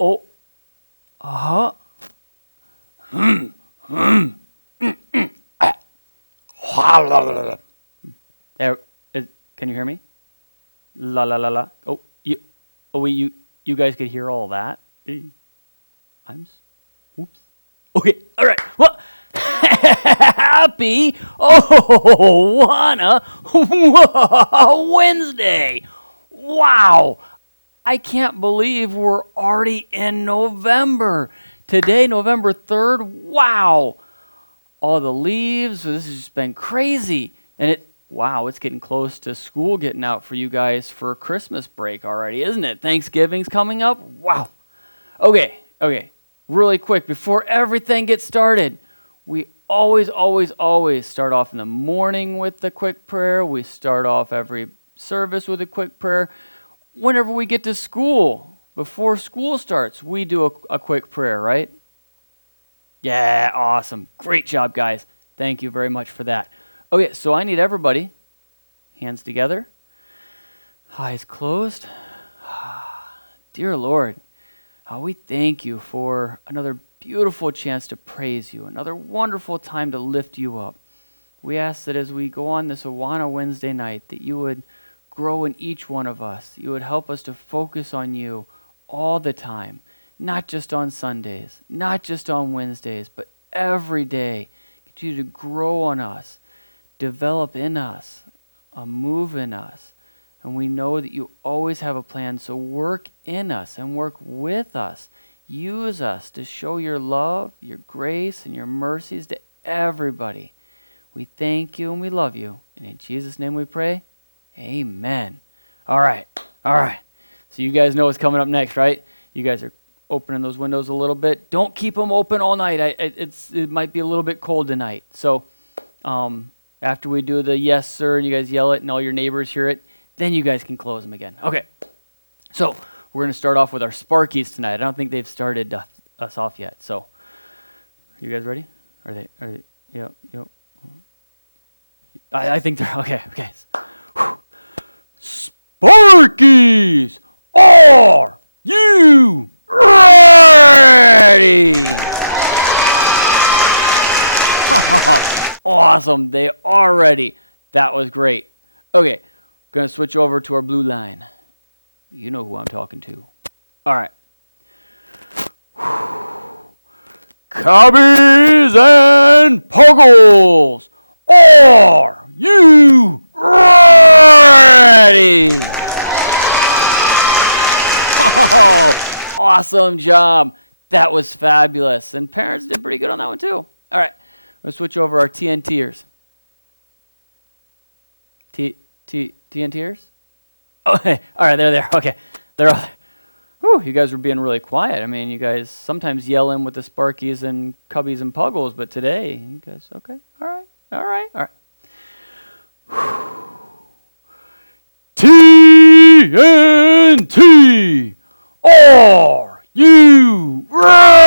Oh, uh. There, is, can you hear me? La la la la. Oh, you. Oh wait, you. You guys could hear all that. I'm. s- Oops. Okay. All right. Well, happy. Oh, wanna Wednesday. Wow. I can't believe we're already in November. Today, November 3rd. Wow. All the leaves. This has just been crazy. And it, wow, it's getting close to school getting out for you guys for Christmas break already, isn't it? Thanksgiving's coming up. Wow. Okay, okay. Really quick, before everything gets started, we always, always, always start off in the morning with the quick prayer. We start off every service with a quick prayer. Whenever we get to school, before school starts, we do a, a quick prayer, right? Yeah, awesome. Great job, guys. Thank you very much for that. Okay, so I need everybody, hands together, eyes closed. Dear Lord, uh, we thank you for another beautiful chance to praise you, another wonderful time to lift you up. We ask that as we go on this Awana Wednesday night, that you would grow in each one of us. You would help us to focus on you all the time, not just on Sundays, not just on Wednesdays, but every day. Continue to grow on us, develop in us, a move in us. And we know that you always have a plan, so work in us and work with us. Use us to show your love, your grace, and your mercies to everybody. We thank you and we love you. And in Jesus' name we pray. Amen. All right. All right. So you guys know what's coming up next, right? You guys are opening those windows a little bit. Don't keep them open all night. I, it's it might be a little bit cold tonight. So um, after we do the yes sir and you guys yell it and all your neighbors hear it, then you guys can close them again. Okay. So we're going to start off with our Sparkies tonight. I don't think they've started uh, us off yet. So are you guys ready? Are they? Are they? Yep. Yep. I, I think they're okay. Okay. Sparkies, are you ready? awesome. They are ready. That was great. Okay. Gonna switch over to our blue line. You know who I'm talking to. All right. Cubbies and Puggles, are you ready? Oh, awesome job. That was fabulous. And parents did pretty good on that one, too. All right. Let's switch over our TNTers. T, T, TNTers? Oh, hey. All right, they're there. Okay. They're all there. Whew, you guys were being really quiet. I mean, you guys sometimes yell in with the Sparkies and Cubbies and Puggles, but today, you guys, okay. All right. All right. All right. TNT, are you ready?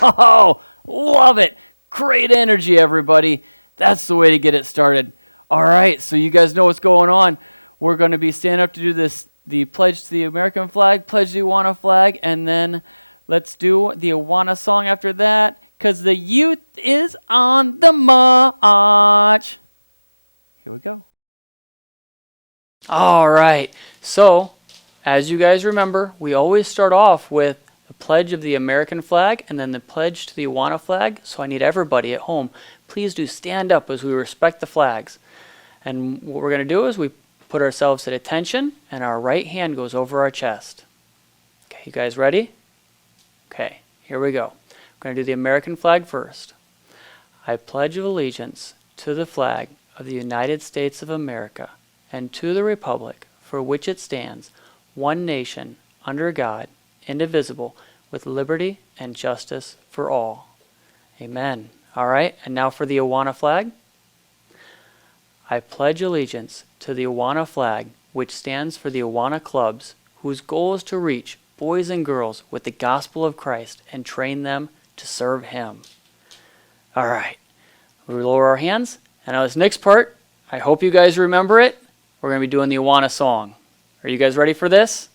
Oh, love it. Great energy, everybody. That's the way to get it started. All right, so you guys know what's going on. We're going to be standing up to do this the pledge to the American flag, pledge to the Awana flag, and then let's do the Awana song after that because the youth is on the march. Here we go. All right, so as you guys remember, we always start off with the pledge of the American flag and then the pledge to the Awana flag. So I need everybody at home, please do stand up as we respect the flags. And what we're going to do is we put ourselves at attention and our right hand goes over our chest. Okay, you guys ready? Okay, here we go. We're going to do the American flag first. I pledge allegiance to the flag of the United States of America and to the republic for which it stands, one nation, under God, indivisible, with liberty and justice for all. Amen. All right, and now for the Awana flag. I pledge allegiance to the Awana flag, which stands for the Awana clubs, whose goal is to reach boys and girls with the gospel of Christ and train them to serve Him. All right, we lower our hands, and now this next part, I hope you guys remember it. We're going to be doing the Awana song. Are you guys ready for this?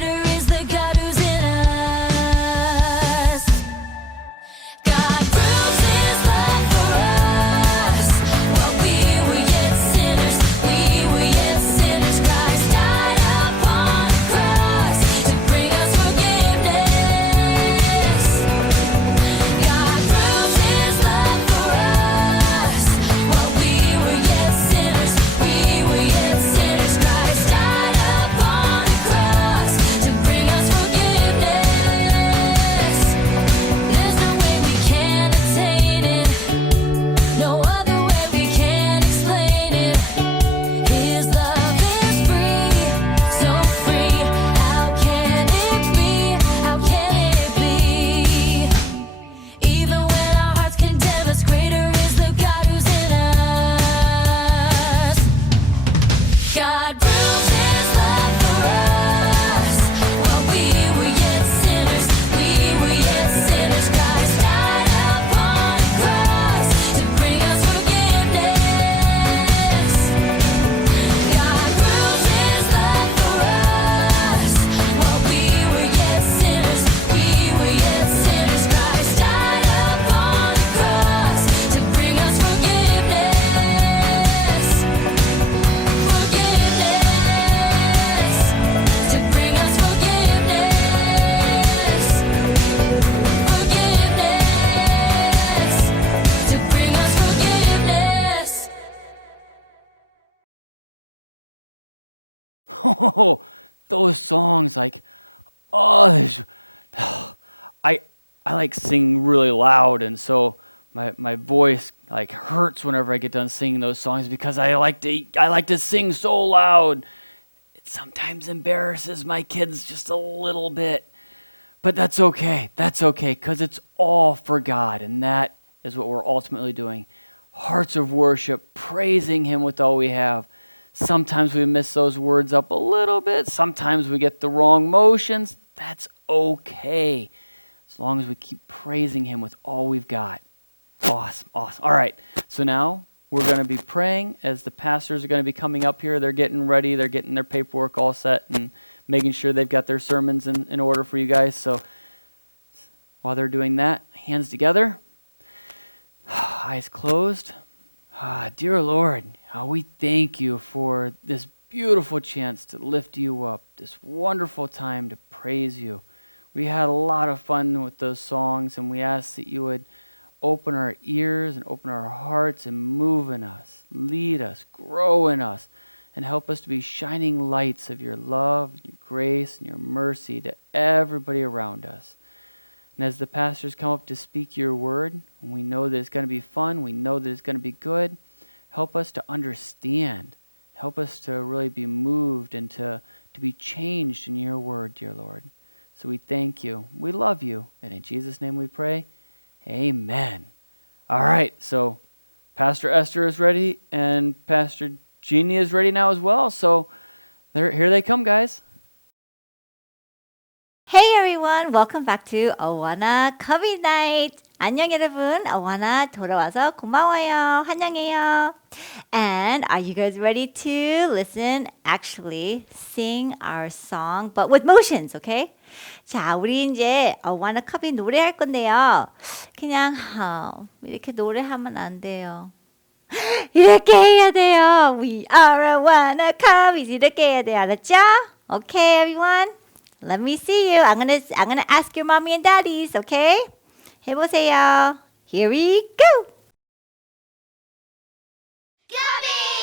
glitter is the guy. Oh, those songs like oh, there's- I I like sing really loud and so my my voice like hurts whenever I get done singing those songs because I like to I like to sing so loud. It sometimes embarrasses my kids just a little bit. But that's okay. That's okay cuz it's all for God and that is what we're ultimately doing. Hearts of worship, praising him with all we have. Sometimes we miss those words up a little bit. Sometimes we get the wrong motions. That's okay. As long as we keep praising him with all we've got. Awesome, awesome. All right. So now we're going to be praying as the pastors are going to be coming up here. They're getting ready, they're getting their paperwork all set and making sure they've got their sermons in, in order for you guys. So while they're doing that, hands together, eyes closed. Ah, dear Lord, how we thank you for this beautiful chance to lift you up, this wonderful time to praise you. We had a lot of fun with those songs, and we ask that you would open our ears and open our hearts and move in us, lead us, grow in us, and help us to be shining lights of your love, and your grace, and your mercy to everybody around us. And as the pastors come up to speak your word, we know that it's going to be fun, we know that it's going to be good help us to understand. Help us to really be moved and to, to be changed in your word, dear Lord. So we thank you. We love you. And in Jesus' name we pray. Amen. All right. So Pastor Esther is ready and Pastor Jeannie is ready now as well. So here they come, guys. Hey everyone, welcome back to Awana Cubby Night. 안녕 여러분, 어와나 돌아와서 고마워요. 환영해요. And are you guys ready to listen, actually sing our song, but with motions, okay? 자, 우리 이제 어와나 커비 노래할 건데요. 그냥 어, 이렇게 노래하면 안 돼요. 이렇게 해야 돼요. We are a wanna come. 이렇게 해야 돼요. 알았죠? Okay, everyone. Let me see you. I'm gonna I'm gonna ask your mommy and daddies. Okay? 해보세요. Here we go. Guppies!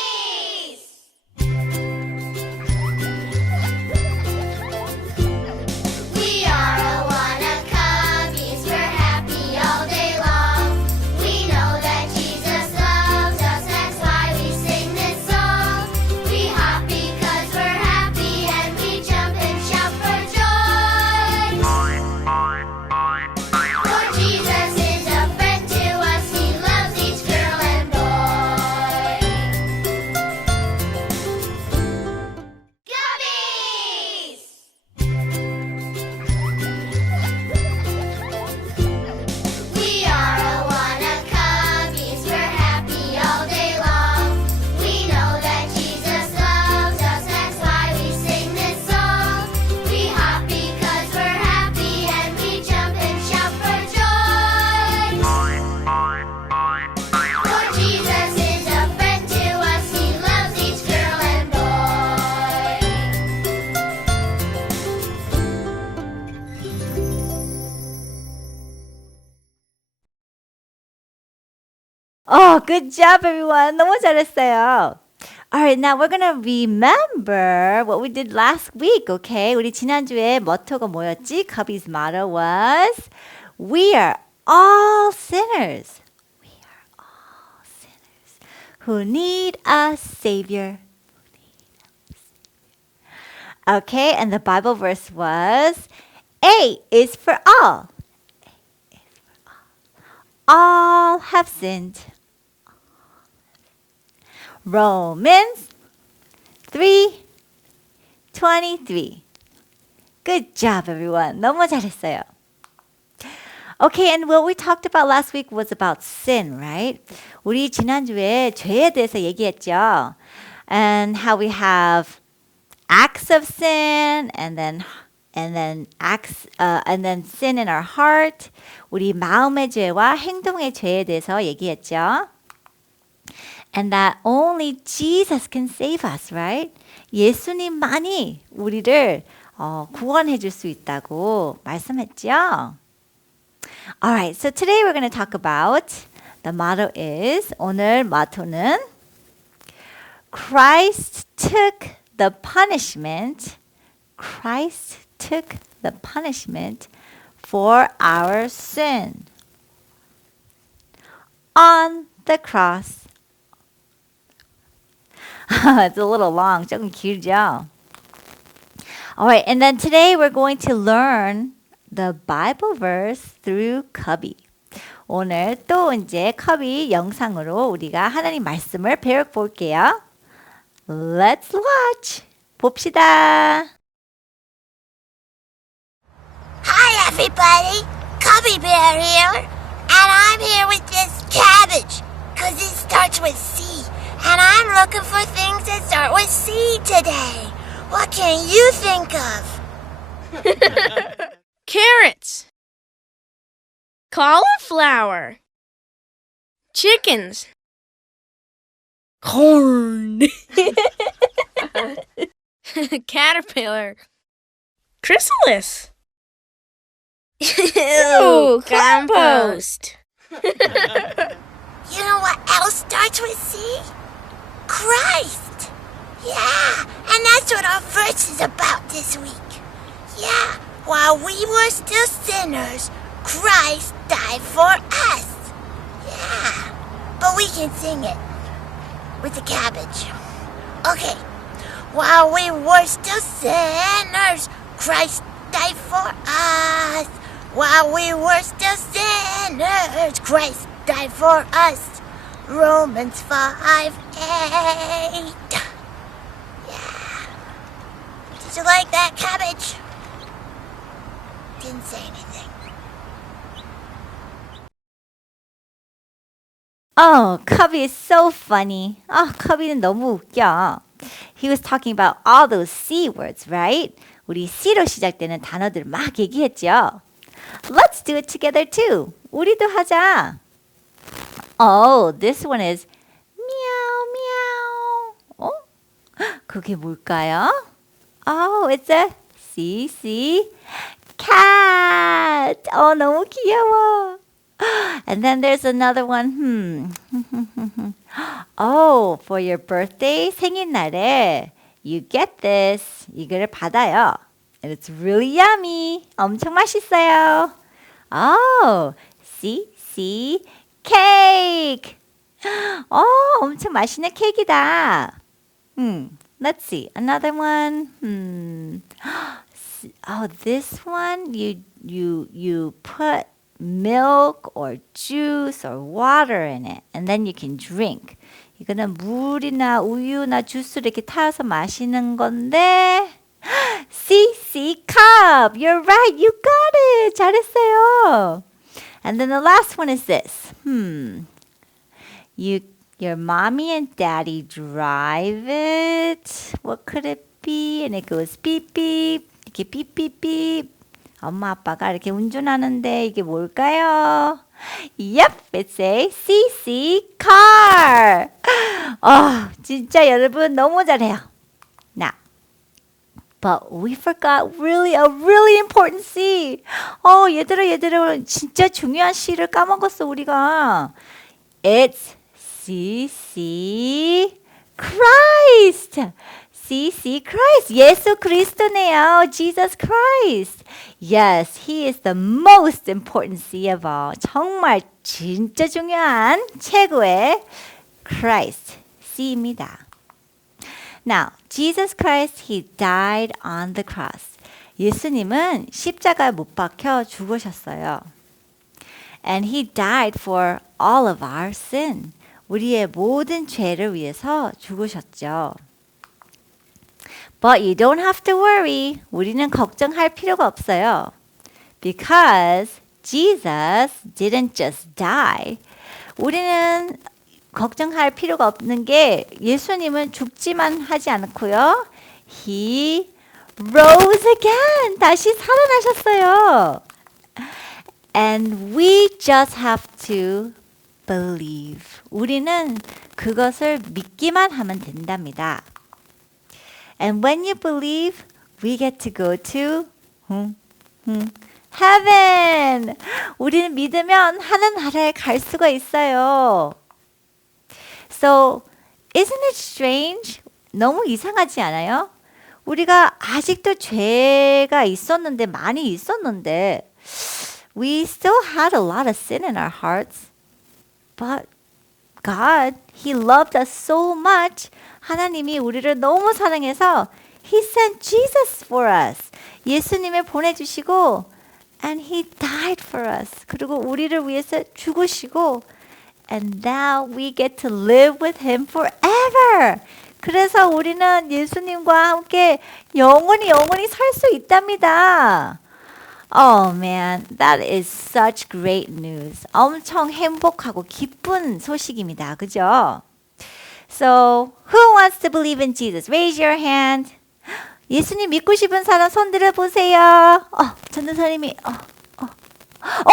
Oh, good job, everyone. 너무 잘했어요. Alright, now we're gonna remember what we did last week, okay? 우리 지난주에 머토가 뭐였지? Cubby's motto was We are all sinners. We are all sinners who need a savior. Okay, and the Bible verse was A is for all. A is for all. All have sinned. Romans 3:23. Good job everyone. 너무 잘했어요. Okay, and what we talked about last week was about sin, right? 우리 지난주에 죄에 대해서 얘기했죠. And how we have acts of sin and then and then acts uh, and then sin in our heart. 우리 마음의 죄와 행동의 죄에 대해서 얘기했죠. And that only Jesus can save us, right? 예수님만이 우리를 어, 구원해 줄 수 있다고 말씀했죠. Alright, so today we're going to talk about the motto is 오늘 마토는 Christ took the punishment. Christ took the punishment for our sin on the cross. it's a little long. 조금 길죠? All right, and then today we're going to learn the Bible verse through Cubby. 오늘 또 이제 커비 영상으로 우리가 하나님 말씀을 배워볼게요. Let's watch. 봅시다. Hi, everybody. Cubby Bear here. And I'm here with this cabbage. Because it starts with C. and I'm looking for things that start with C today. What can you think of? Carrots. Cauliflower. Chickens. Corn. Caterpillar. Chrysalis. Ew, compost. You know what else starts with C? Christ. Yeah, and that's what our verse is about this week. Yeah, while we were still sinners, Christ died for us. Yeah, but we can sing it with the cabbage. Okay, while we were still sinners, Christ died for us. While we were still sinners, Christ died for us. Romans 5 8. Yeah. Did you like that cabbage? Didn't say anything. Oh, Cubby is so funny. 아, Cubby는 너무 웃겨. He was talking about all those C words, right? 우리 C로 시작되는 단어들 막 얘기했죠. Let's do it together too. 우리도 하자. Oh, this one is 그게 뭘까요? Oh, it's a C C cat. 어, 너무 귀여워. And then there's another one. Hmm. oh, for your birthday, 생일날에 you get this. 이거를 받아요. And it's really yummy. 엄청 맛있어요. Oh, see, see, cake. 어, 엄청 맛있는 케이크다. Hmm. Let's see. Another one. Hmm. Oh, this one you you you put milk or juice or water in it and then you can drink. 이거는 물이나 우유나 주스를 이렇게 타서 마시는 건데 CC cup. You're right. You got it. 잘했어요. And then the last one is this. Hmm. You your mommy and daddy drive it. What could it be? And it goes beep beep. 이렇게 beep beep beep. 엄마 아빠가 이렇게 운전하는데 이게 뭘까요? Yep, it's a CC car. 어, 진짜 여러분 너무 잘해요. Now, but we forgot really a really important C. 어, 얘들아 얘들아 진짜 중요한 C를 까먹었어 우리가. It's CC Christ. CC Christ. 예수 그리스도네요. Jesus Christ. Yes, he is the most important C of all. 정말 진짜 중요한 최고의 Christ C입니다. Now, Jesus Christ, he died on the cross. 예수님은 십자가에 못 박혀 죽으셨어요. And he died for all of our sin. 우리의 모든 죄를 위해서 죽으셨죠. But you don't have to worry. 우리는 걱정할 필요가 없어요. Because Jesus didn't just die. 우리는 걱정할 필요가 없는 게 예수님은 죽지만 하지 않고요. He rose again. 다시 살아나셨어요. And we just have to believe. 우리는 그것을 믿기만 하면 된답니다. And when you believe, we get to go to hmm, hmm, heaven. 우리는 믿으면 하늘 나라에 갈 수가 있어요. So, isn't it strange? 너무 이상하지 않아요? 우리가 아직도 죄가 있었는데 많이 있었는데 we still had a lot of sin in our hearts. But God, He loved us so much. 하나님이 우리를 너무 사랑해서 He sent Jesus for us. 예수님을 보내주시고 and He died for us. 그리고 우리를 위해서 죽으시고 and now we get to live with Him forever. 그래서 우리는 예수님과 함께 영원히 영원히 살 수 있답니다. Oh man, that is such great news. 엄청 행복하고 기쁜 소식입니다. 그죠? So, who wants to believe in Jesus? Raise your hand. 예수님 믿고 싶은 사람 손 들어 보세요. 어, 전도사님이 어, 어,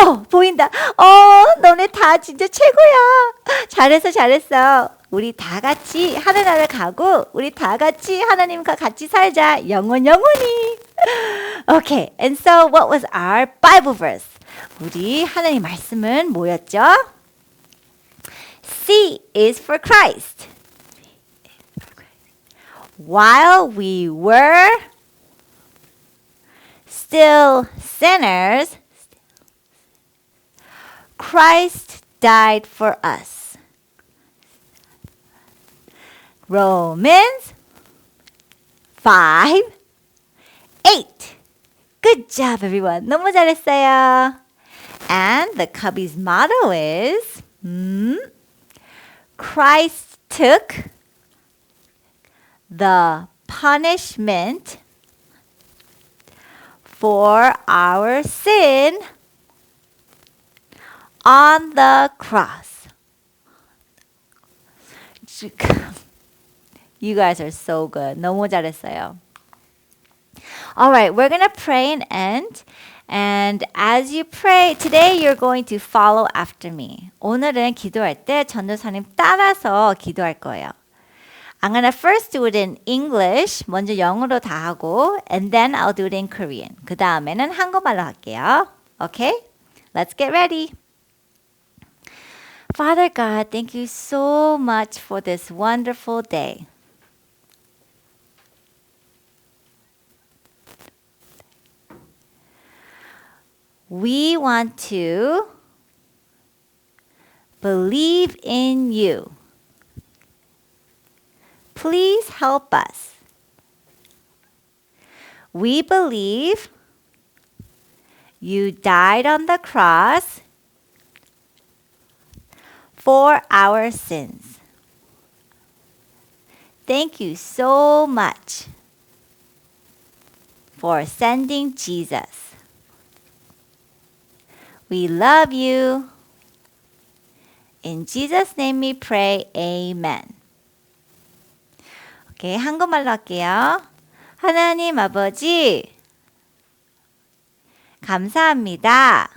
어, 보인다. 어, 너네 다 진짜 최고야. 잘했어, 잘했어. 우리 다 같이 하늘나라 가고 우리 다 같이 하나님과 같이 살자. 영원 영원히. Okay, and so what was our Bible verse? 우리 하나님 말씀은 뭐였죠? C is for Christ. While we were still sinners, Christ died for us. Romans 5 8. Good job, everyone. 너무 잘했어요. And the cubby's motto is hmm, Christ took the punishment for our sin on the cross. You guys are so good. 너무 잘했어요. All right, we're going to pray and end. And as you pray, today you're going to follow after me. 오늘은 기도할 때 전도사님 따라서 기도할 거예요. I'm gonna first do it in English. 먼저 영어로 다 하고, and then I'll do it in Korean. 그 다음에는 한국말로 할게요. Okay? Let's get ready. Father God, thank you so much for this wonderful day. We want to believe in you. Please help us. We believe you died on the cross for our sins. Thank you so much for sending Jesus. We love you. In Jesus' name we pray. Amen. 오케이, 한국말로 할게요. 하나님 아버지, 감사합니다.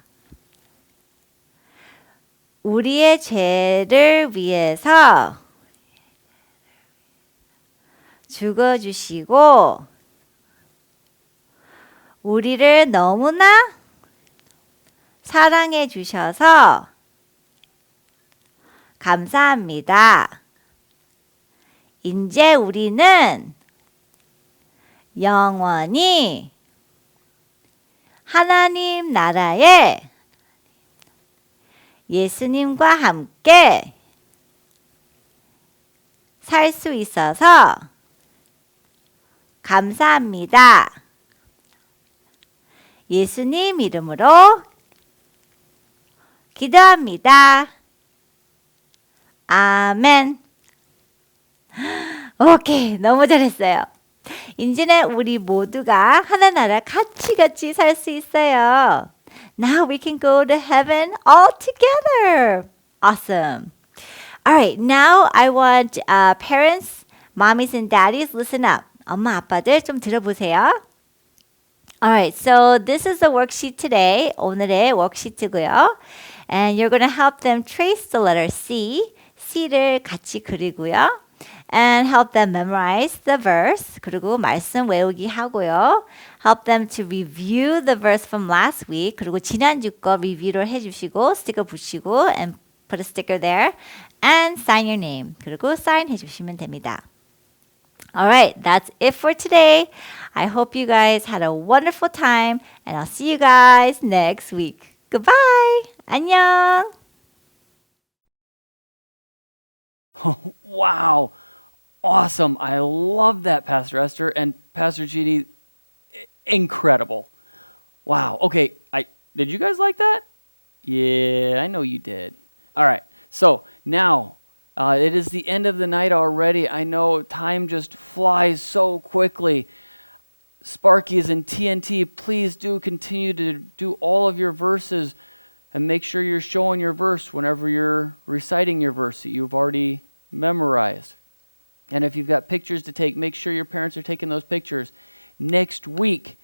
우리의 죄를 위해서 죽어주시고, 우리를 너무나 사랑해 주셔서 감사합니다. 이제 우리는 영원히 하나님 나라에 예수님과 함께 살 수 있어서 감사합니다. 예수님 이름으로 기도합니다. 아멘. 오케이, 너무 잘했어요. 이제는 우리 모두가 하나나라 같이 같이 살 수 있어요. Now we can go to heaven all together. Awesome. All right, now I want uh, parents, mommies and daddies, listen up. 엄마 아빠들 좀 들어보세요. Alright, so this is the worksheet today. 오늘의 worksheet고요. And you're going to help them trace the letter C. C를 같이 그리고요. And help them memorize the verse. 그리고 말씀 외우기 하고요. Help them to review the verse from last week. 그리고 지난주 거 리뷰를 해주시고 스티커 붙이고 and put a sticker there. And sign your name. 그리고 sign 해주시면 됩니다. All right, that's it for today. I hope you guys had a wonderful time, and I'll see you guys next week. Goodbye. 안녕. Wow. Awesome. I love that, Pastor Esther and Pastor Judy. i- Incredible. Wow. Okay. I did you guys like that? Yeah, I know you did. All right. So now uh, it is the end of the night already. I know time just flies so quickly. Sparkies and TNT, please do continue to do all of your verses and make sure you're showing your verse whenever you're reciting your verse that you've already memorized. And if you've got pictures to take, make sure your parents are taking those pictures. Next week,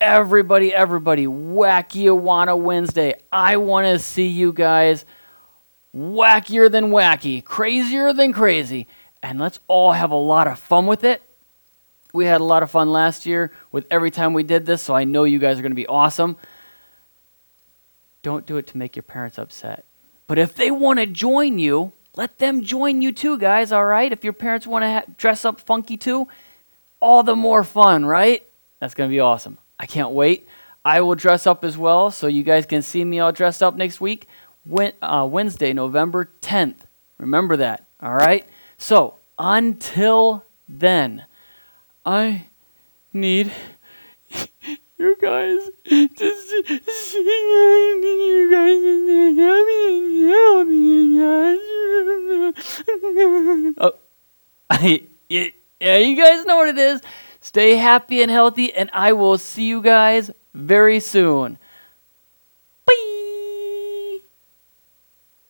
everybody, everybody, Wacky Awana Wednesday. I want to see you guys wackier than wacky, crazier than crazy. And let's all have a lot of fun with it. We had a lot of fun last year with every time we did this, so I know you guys are going to be awesome. Don't do it to make your parents upset. But if they want to join you, let them join you too, guys, all right? If your parents want to ha- dress up funky too, all the more fun, right? That's going to be awesome. I can't wait. I will dress up as well, so you guys can see me all dressed up next week, uh, Wednesday, November 10th. Remember that, all right? So until then, I need you guys s- sing. You guys to help me and help me. Oh, yeah, you guys know what it is. Stay happy and healthy, and I will see you guys very soon.